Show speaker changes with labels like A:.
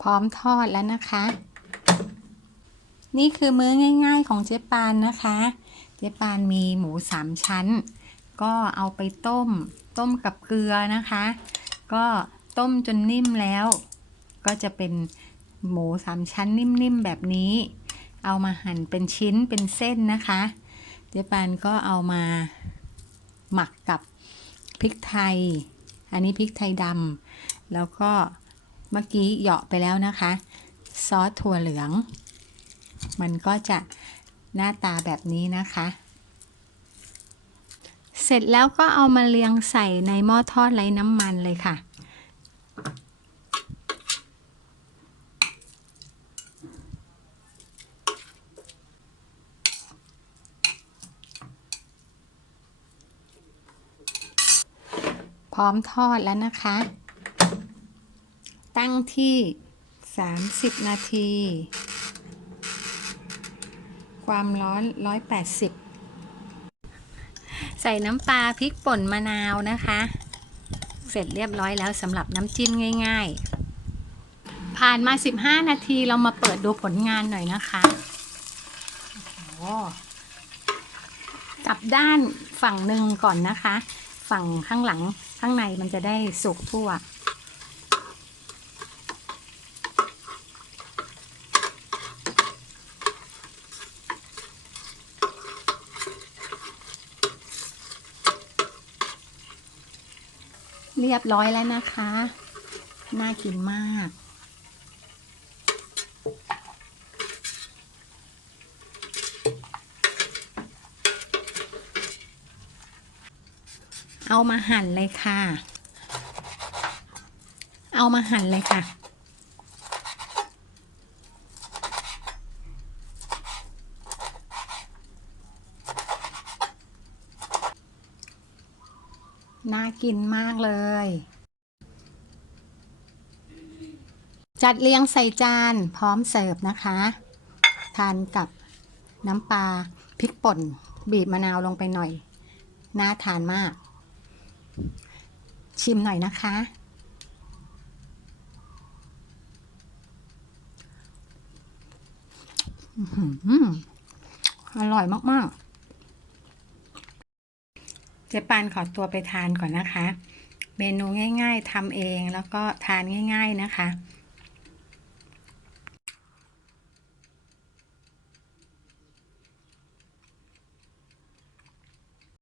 A: พร้อมทอดแล้วนะคะ นี่คือมื้อง่าย ๆ ของเจ๊ปานนะคะ เจ๊ปานมีหมูสามชั้น ก็เอาไปต้ม ต้มกับเกลือนะคะ ก็ต้มจนนิ่มแล้ว ก็จะเป็นหมูสามชั้นนิ่มๆแบบนี้ เอามาหั่นเป็นชิ้นเป็นเส้นนะคะ เจ๊ปานก็เอามาหมักกับพริกไทย อันนี้พริกไทยดำแล้วก็ เมื่อกี้เหยาะไปแล้วนะคะ ซอสถั่วเหลือง มันก็จะหน้าตาแบบนี้นะคะ เสร็จแล้วก็เอามาเรียงใส่ในหม้อทอดไร้น้ำมันเลยค่ะ พร้อมทอดแล้วนะคะ ตั้งที่ 30 นาที ความร้อน 180 ใส่น้ำปลาพริกป่นมะนาวนะคะ เสร็จเรียบร้อยแล้วสำหรับน้ำจิ้มง่าย ๆ ผ่านมา 15 นาทีเรามาเปิดดูผลงานหน่อยนะคะโอ้กลับด้านฝั่งหนึ่งก่อนนะคะ ฝั่งข้างหลังข้างในมันจะได้สุกทั่ว เรียบร้อยแล้วนะคะ น่ากินมาก เอามาหั่นเลยค่ะ เอามาหั่นเลยค่ะ น่ากินมากเลย จัดเรียงใส่จานพร้อมเสิร์ฟนะคะ ทานกับน้ำปลาพริกป่น บีบมะนาวลงไปหน่อย น่าทานมาก ชิมหน่อยนะคะอื้อหืออร่อยมาก ๆ เจ๊ปานขอตัวไปทานก่อนนะคะ เมนูง่าย ๆทำเองแล้วก็ทานง่าย ๆนะคะ